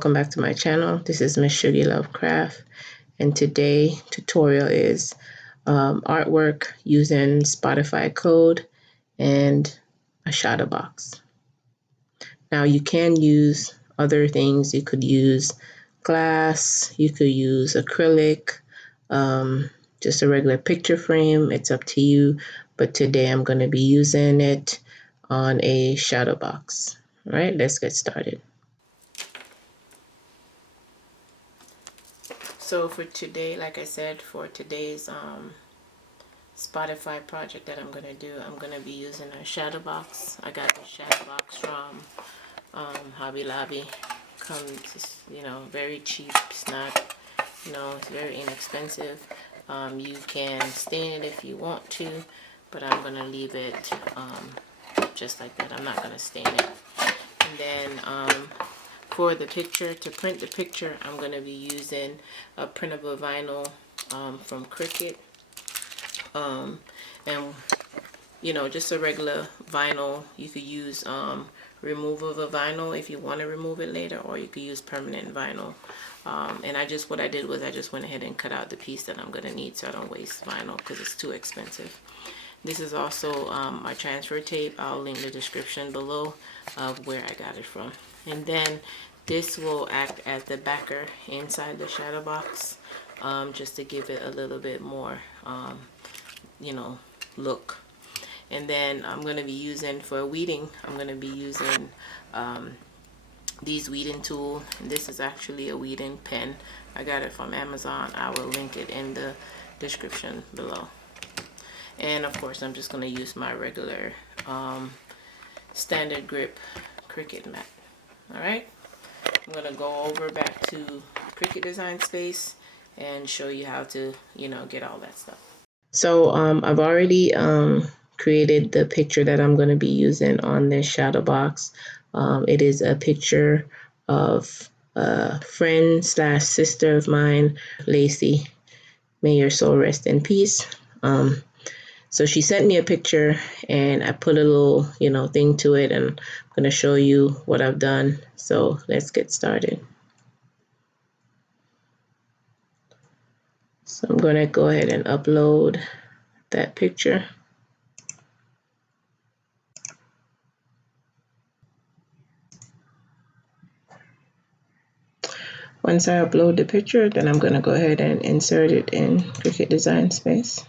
welcome back to my channel. This is Miss Sugar Love Craft, and today tutorial is artwork using Spotify code and a shadow box. Now you can use other things. You could use glass, you could use acrylic, just a regular picture frame. It's up to you, but today I'm going to be using it on a shadow box. All right, let's get started. So for today, like I said, for today's Spotify project that I'm going to do, I'm going to be using a shadow box. I got the shadow box from Hobby Lobby. Comes, very cheap. It's not, it's very inexpensive. You can stain it if you want to, but I'm going to leave it just like that. I'm not going to stain it. And then for the picture, to print the picture, I'm going to be using a printable vinyl from Cricut. And just a regular vinyl. You could use removal of a vinyl if you want to remove it later, or you could use permanent vinyl. And what I did was I just went ahead and cut out the piece that I'm going to need so I don't waste vinyl because it's too expensive. This is also my transfer tape. I'll link the description below of where I got it from. And then this will act as the backer inside the shadow box, just to give it a little bit more, look. And then I'm going to be using, for weeding, I'm going to be using these weeding tools. This is actually a weeding pen. I got it from Amazon. I will link it in the description below. And of course, I'm just going to use my regular standard grip Cricut mat. Alright, I'm going to go over back to Cricut Design Space and show you how to, get all that stuff. So I've already created the picture that I'm going to be using on this shadow box. It is a picture of a friend / sister of mine, Lacey. May your soul rest in peace. So she sent me a picture and I put a little, thing to it, and I'm going to show you what I've done. So let's get started. So I'm going to go ahead and upload that picture. Once I upload the picture, then I'm going to go ahead and insert it in Cricut Design Space.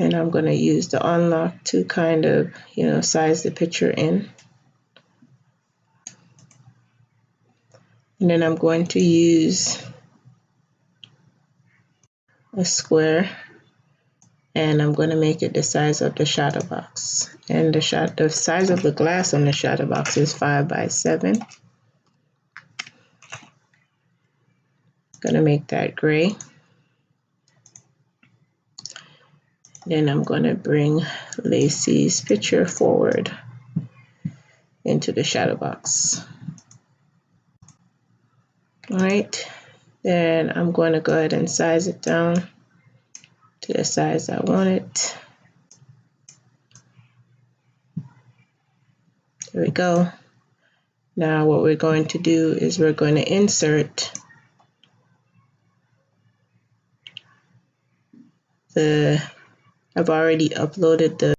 And I'm going to use the unlock to kind of, size the picture in. And then I'm going to use a square, and I'm going to make it the size of the shadow box. And the size of the glass on the shadow box is 5 by 7. Going to make that gray. Then I'm going to bring Lacey's picture forward into the shadow box. All right, then I'm going to go ahead and size it down to the size I want it. There we go. Now what we're going to do is we're going to insert I've already uploaded the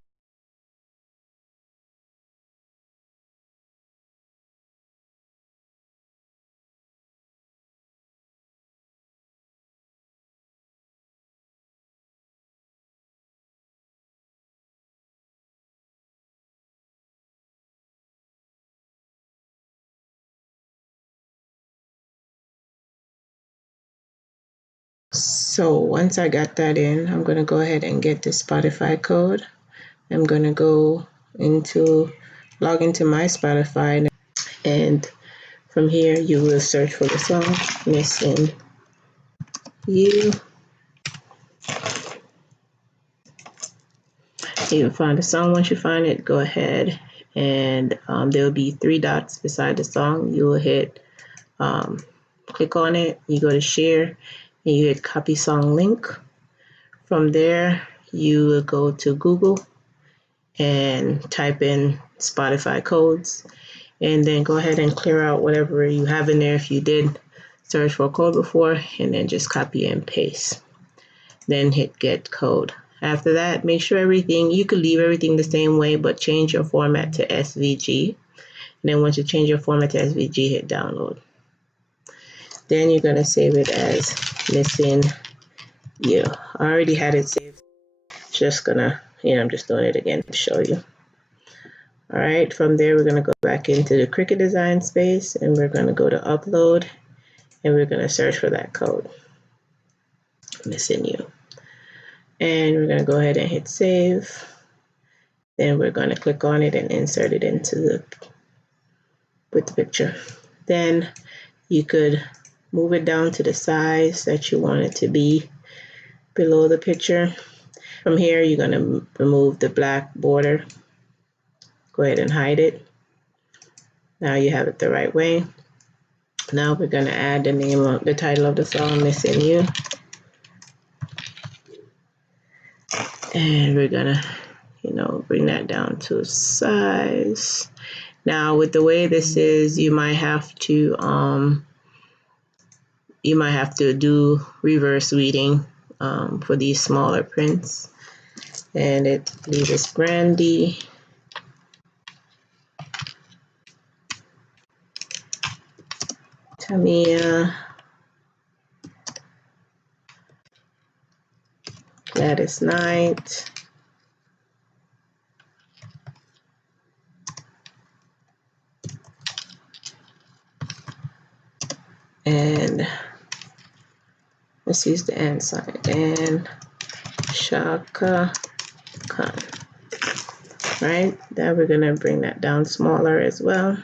So once I got that in, I'm going to go ahead and get the Spotify code. I'm going to go log into my Spotify, and from here you will search for the song Missing You. You find the song. Once you find it, go ahead and there will be 3 dots beside the song. You will hit click on it. You go to share and you hit copy song link. From there you will go to Google and type in Spotify codes, and then go ahead and clear out whatever you have in there if you did search for a code before, and then just copy and paste. Then hit get code. After that, make sure everything, you could leave everything the same way, but change your format to SVG. And then once you change your format to SVG, hit download. Then you're going to save it as missing you. I already had it saved. Just gonna, I'm just doing it again to show you. All right, from there, we're gonna go back into the Cricut design space, and we're gonna go to upload, and we're gonna search for that code, missing you. And we're gonna go ahead and hit save. Then we're gonna click on it and insert it into with the picture. Then you could move it down to the size that you want it to be below the picture. From here, you're going to remove the black border. Go ahead and hide it. Now you have it the right way. Now we're going to add the title of the song, Missing You. And we're going to, bring that down to size. Now with the way this is, you might have to do reverse reading for these smaller prints. And it leaves Brandy. Tamia. Gladys Knight. And let's use the and sign. And Shaka Khan. Right, then we're gonna bring that down smaller as well.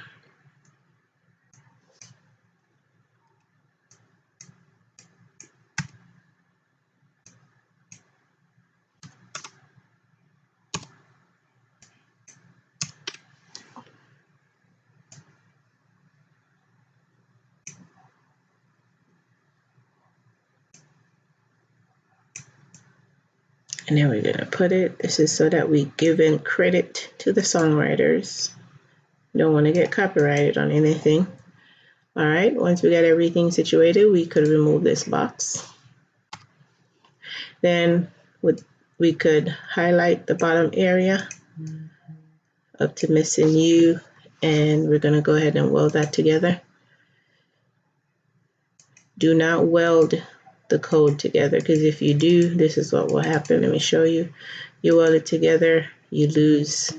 And then we're gonna put it, this is so that we give in credit to the songwriters. Don't want to get copyrighted on anything. All right, once we got everything situated, we could remove this box. Then we could highlight the bottom area up to Missing You, and we're gonna go ahead and weld that together. Do not weld the code together, because if you do, this is what will happen. Let me show you. You weld it together, you lose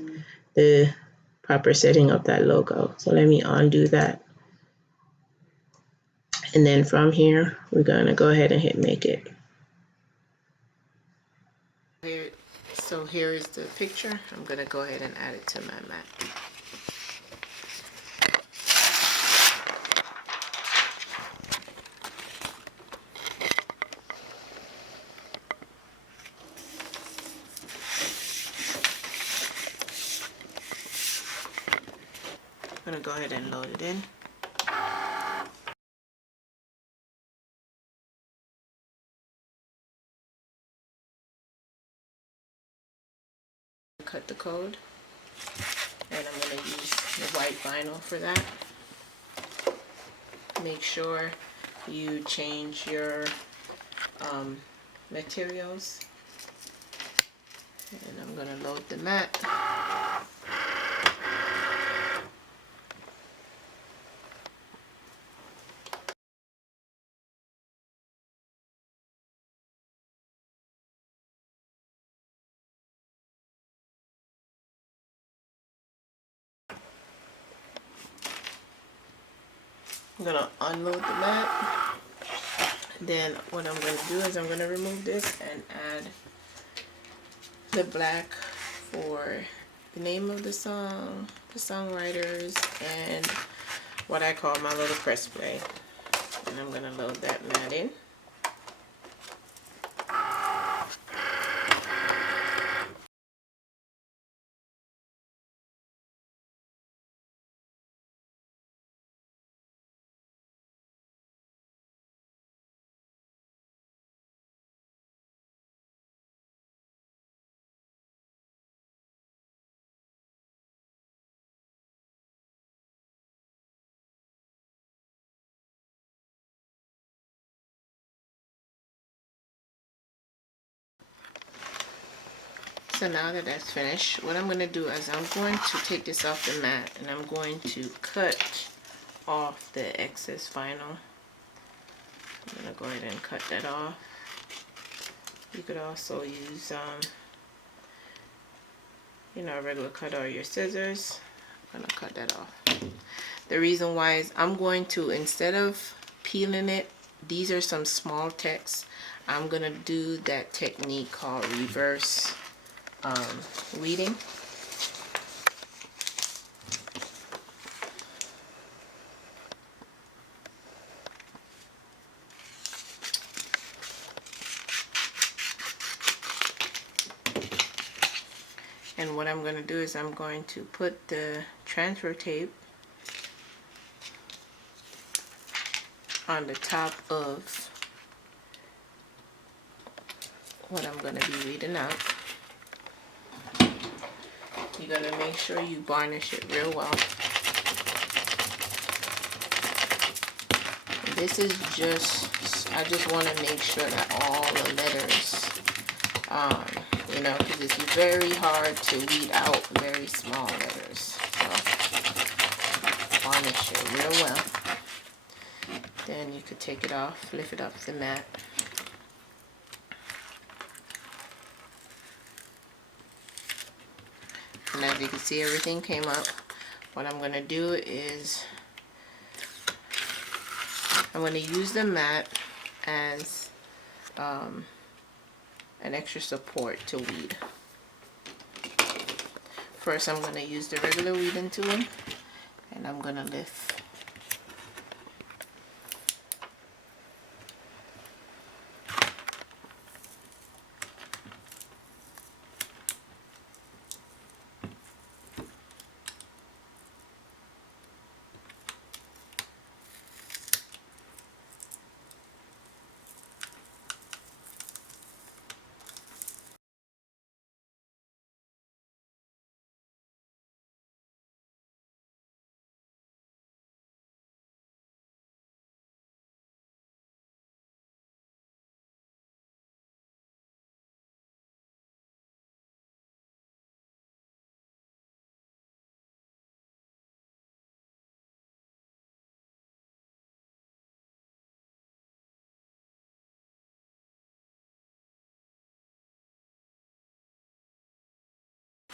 the proper setting of that logo. So let me undo that. And then from here, we're gonna go ahead and hit make it. So here is the picture. I'm gonna go ahead and add it to my mat. I'm gonna go ahead and load it in. Cut the code, and I'm going to use the white vinyl for that. Make sure you change your materials, and I'm going to load the mat. I'm going to unload the mat. Then what I'm going to do is I'm going to remove this and add the black for the name of the song, the songwriters, and what I call my little press play. And I'm going to load that mat in. So now that that's finished, what I'm going to do is I'm going to take this off the mat and I'm going to cut off the excess vinyl. I'm going to go ahead and cut that off. You could also use you know, a regular cutter or your scissors. I'm going to cut that off. The reason why is I'm going to, instead of peeling it, these are some small text, I'm going to do that technique called reverse weeding. And what I'm going to do is I'm going to put the transfer tape on the top of what I'm going to be reading out. You're going to make sure you varnish it real well. And this is just, I just want to make sure that all the letters, you know, because it's very hard to weed out very small letters. So varnish it real well. Then you could take it off, lift it up the mat. And as you can see, everything came up. What I'm going to do is I'm going to use the mat as an extra support to weed. First, I'm going to use the regular weeding tool and I'm going to lift.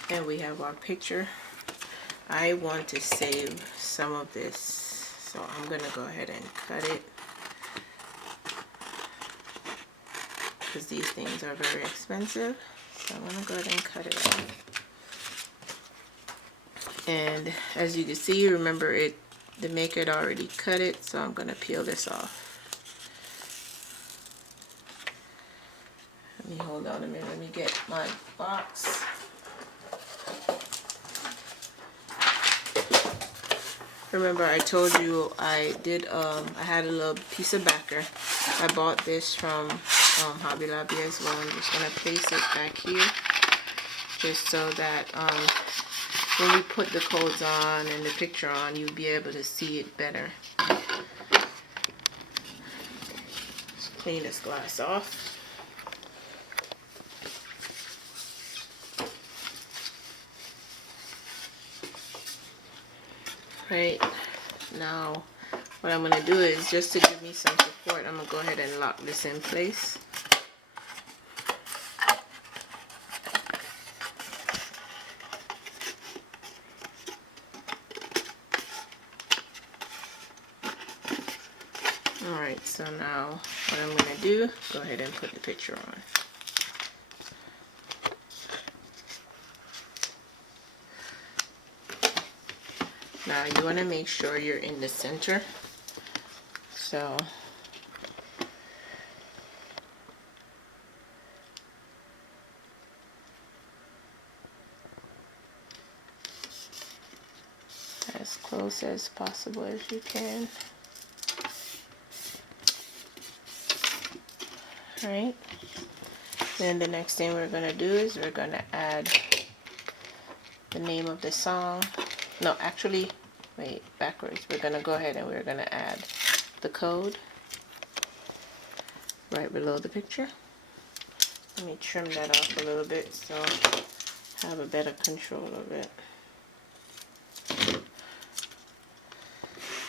And we have our picture. I want to save some of this, so I'm going to go ahead and cut it, because these things are very expensive. So I'm going to go ahead and cut it off. And as you can see, remember it, the maker had already cut it, so I'm going to peel this off. Let me hold on a minute, let me get my box. Remember I told you I had a little piece of backer. I bought this from Hobby Lobby as well. I'm just going to place it back here just so that when we put the codes on and the picture on, you'll be able to see it better. Just clean this glass off. Right, now what I'm going to do is, just to give me some support, I'm going to go ahead and lock this in place. Alright, so now what I'm going to do, go ahead and put the picture on. Now you want to make sure you're in the center. So as close as possible as you can. Right. Then the next thing we're going to do is we're going to add the name of the song. No, actually, wait, backwards. We're going to go ahead and we're going to add the code right below the picture. Let me trim that off a little bit so I have a better control of it.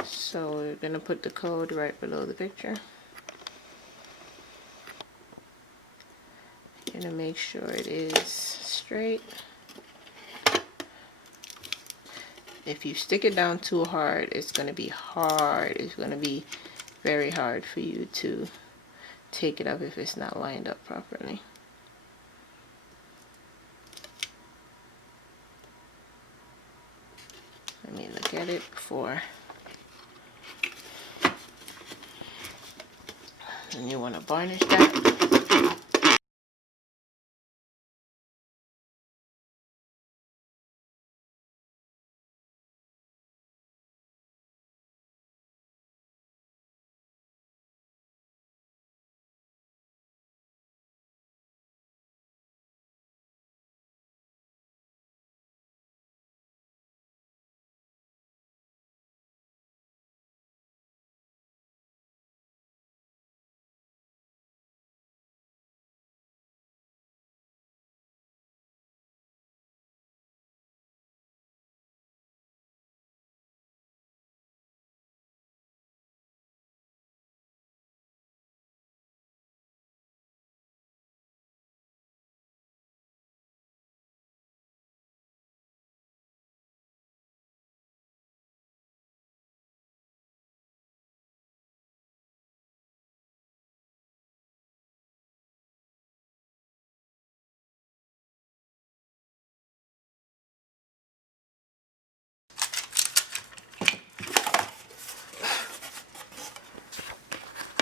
So we're going to put the code right below the picture. Going to make sure it is straight. If you stick it down too hard, it's going to be hard. It's going to be very hard for you to take it up if it's not lined up properly. Let me look at it before. And you want to varnish that.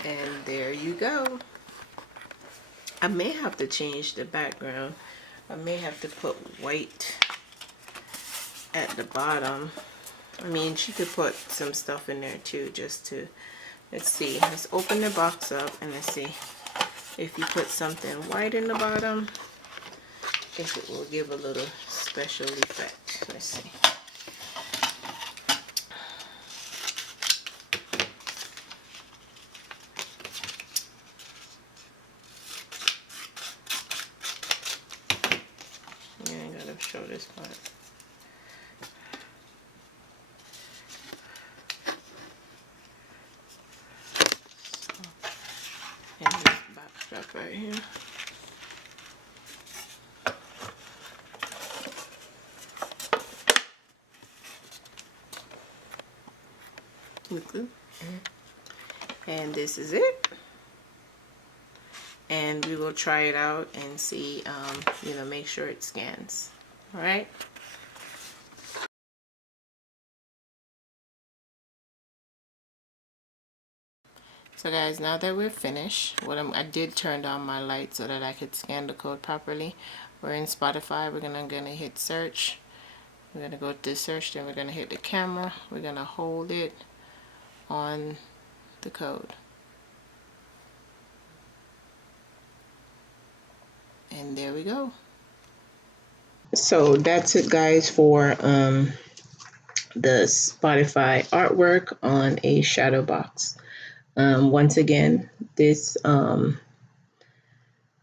And there you go. I may have to change the background. I may have to put white at the bottom. I mean, she could put some stuff in there too, just to, let's see. Let's open the box up and let's see if you put something white in the bottom, if it will give a little special effect. Let's see. Yeah, I gotta show this part. And this box strap right here. And this is it. And we will try it out and see, you know, make sure it scans. All right. So guys, now that we're finished, I did turn on my light so that I could scan the code properly. We're in Spotify. We're gonna hit search. We're gonna go to search, then we're gonna hit the camera. We're gonna hold it on the code. And there we go. So that's it, guys, for the Spotify artwork on a shadow box. Once again, this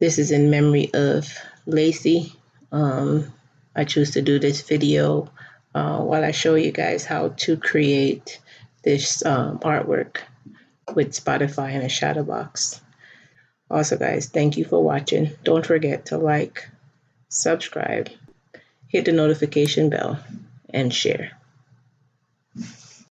is in memory of Lacey. I choose to do this video while I show you guys how to create this artwork with Spotify and a shadow box. Also, guys, thank you for watching. Don't forget to like, subscribe, hit the notification bell, and share.